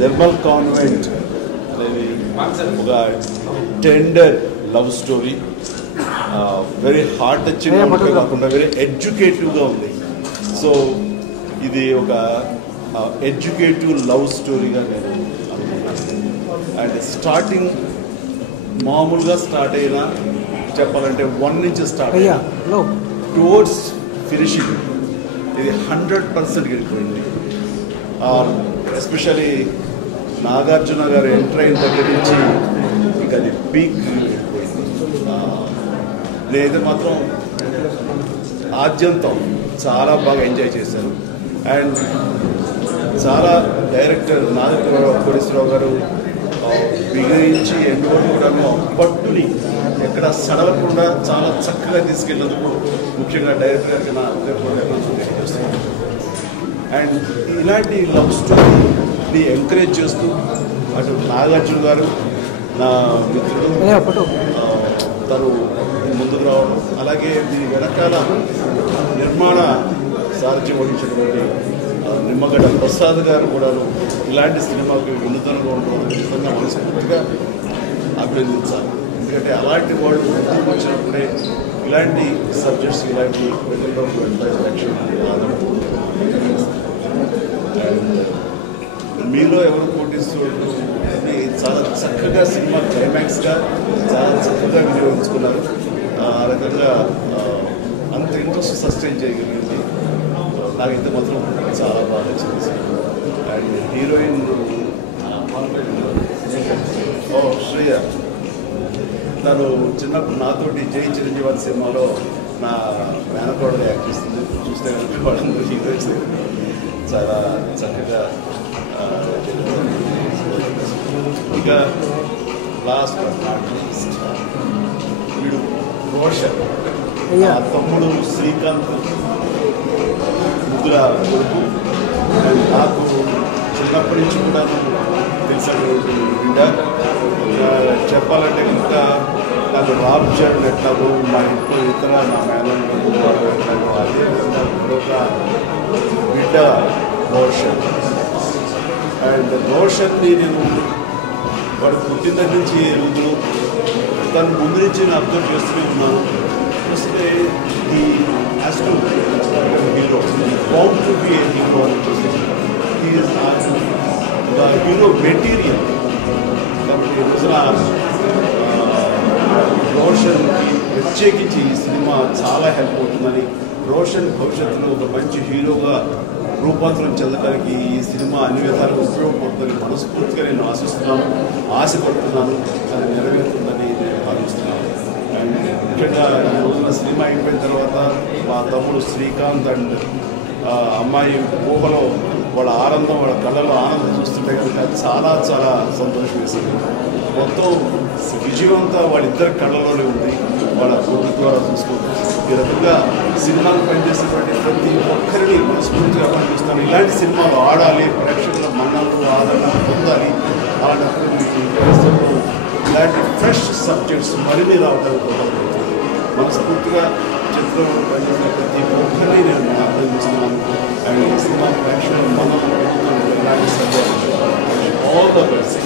Nirmal convent ఒక tender love story, very heart touching కాకుండా very ఎడ్యుకేటివ్గా ఉంది. సో ఇది ఒక ఎడ్యుకేటివ్ లవ్ స్టోరీగా నేను అనుకుంటున్నాను. అండ్ స్టార్టింగ్ మామూలుగా స్టార్ట్ అయినా చెప్పాలంటే 1 నుంచి స్టార్ట్ అయినా టువర్డ్స్ ఫినిషింగ్ ఇది 100% వెళ్ళిపోయింది. ఎస్పెషలీ నాగార్జున గారు ఎంటర్ అయిన దగ్గర నుంచి ఇంకా అది పీక్ వెళ్ళిపోయింది. నేనైతే మాత్రం ఆద్యంతం చాలా బాగా ఎంజాయ్ చేశాను. అండ్ చాలా డైరెక్టర్ నాగేశ్వరరావు కోటేశ్వరరావు గారు బిగించి ఎంతో కూడా పట్టుని ఎక్కడ సడలకుండా చాలా చక్కగా తీసుకెళ్ళినందుకు ముఖ్యంగా డైరెక్టర్ గారికి నా తెలియజేస్తున్నాను. అండ్ ఇలాంటి లవ్ స్టోరీని ఎంకరేజ్ చేస్తూ అటు నాగార్జున గారు నా మిత్రుడు తను ముందుకు రావడం, అలాగే దీని వెనకాల నిర్మాణ సారథ్యం వహించినటువంటి నిమ్మగడ్డ ప్రసాద్ గారు కూడా ఇలాంటి సినిమాకి వినూతనంగా ఉండడం నిజంగా మనస్ఫూర్తిగా అభినందించాలి. ఎందుకంటే అలాంటి వాళ్ళు ముందుకు వచ్చినప్పుడే ఇలాంటి సబ్జెక్ట్స్ ఇలాంటి మీలో ఎవరు పోటీస్తున్నారు చాలా చక్కగా సినిమా క్లైమాక్స్గా చాలా చక్కగా వినియోగించుకున్నారు. ఆ రకంగా అంత ఇంట్రెస్ట్ సస్టైన్ చేయగలిగింది. నాకైతే మాత్రం చాలా బాగా నచ్చింది. అండ్ హీరోయిన్ శ్రేయ తను చిన్నప్పుడు నాతోటి జై చిరంజీవి సినిమాలో నా మేనకోడలు యాక్ట్ చేస్తుంది. చూస్తే కనుక వాళ్ళందరూ హీరోయిన్స్ చాలా చక్కగా. ఇంకా లాస్ట్ వీడు రోషన్ తమ్ముడు శ్రీకాంత్ ముగ్గుల కొడుకు. నాకు చిన్నప్పటి నుంచి కూడా తెలిసినటువంటి బిడ్డ. చెప్పాలంటే కనుక నాకు రాబ్ చరణ్ ఎట్లాగో మా ఇంట్లో ఇతర నా మేనలు వాళ్ళు ఎట్లాగో అదేవిధంగా ఒక బిడ్డ రోషన్. అండ్ రోషన్ని నేను వాడు పుట్టిన దగ్గర నుంచి ఎరుగుతూ తను ముందు నుంచి నేను అబ్జర్వ్ చేస్తూనే ఉన్నాను. చూస్తే ఈ has to hero bound to be A hero the hero material. కాబట్టి రోజున రోషన్కి ప్రత్యేకించి ఈ సినిమా చాలా హెల్ప్ అవుతుందని, రోషన్ భవిష్యత్తులో ఒక మంచి హీరోగా రూపాంతరం చెందడానికి ఈ సినిమా అన్ని విధాలుగా ఉపయోగపడుతుందని మనస్ఫూర్తిగా నేను ఆశిస్తున్నాను, ఆశపడుతున్నాను. అది నెరవేరుతుందని నేను భావిస్తున్నాను. అండ్ ముఖ్యంగా ఈ రోజున సినిమా అయిపోయిన తర్వాత మా తమ్ముడు శ్రీకాంత్ అండ్ అమ్మాయి ఊహలో వాళ్ళ ఆనందం, వాళ్ళ కళ్ళలో ఆనందం చూస్తుంటే కనుక చాలా చాలా సంతోషం వేసింది. మొత్తం విజయవంతా వాళ్ళిద్దరి కళ్ళలోనే ఉంది. వాళ్ళ కొడుకు ద్వారా చూసుకుంటాం. ఈ రకంగా సినిమాలు పనిచేసేటువంటి ప్రతి ఒక్కరిని మనస్ఫూర్తిగా పనిచేస్తాను. ఇలాంటి సినిమాలు ఆడాలి, ప్రేక్షకుల మన్నలు ఆదరణ పొందాలి. అలాంటప్పుడు మీకు ఇలాంటి ఫ్రెష్ సబ్జెక్ట్స్ మరిన్ని రావడానికి మనస్ఫూర్తిగా చిత్రంలో పనిచేసిన ప్రతి ఒక్కరిని నేను అభినందిస్తున్నాను. అండ్ ఈ సినిమా ప్రేక్షకులు మనం ఇలాంటి సబ్జెక్ట్ ఆల్ ద బెస్ట్.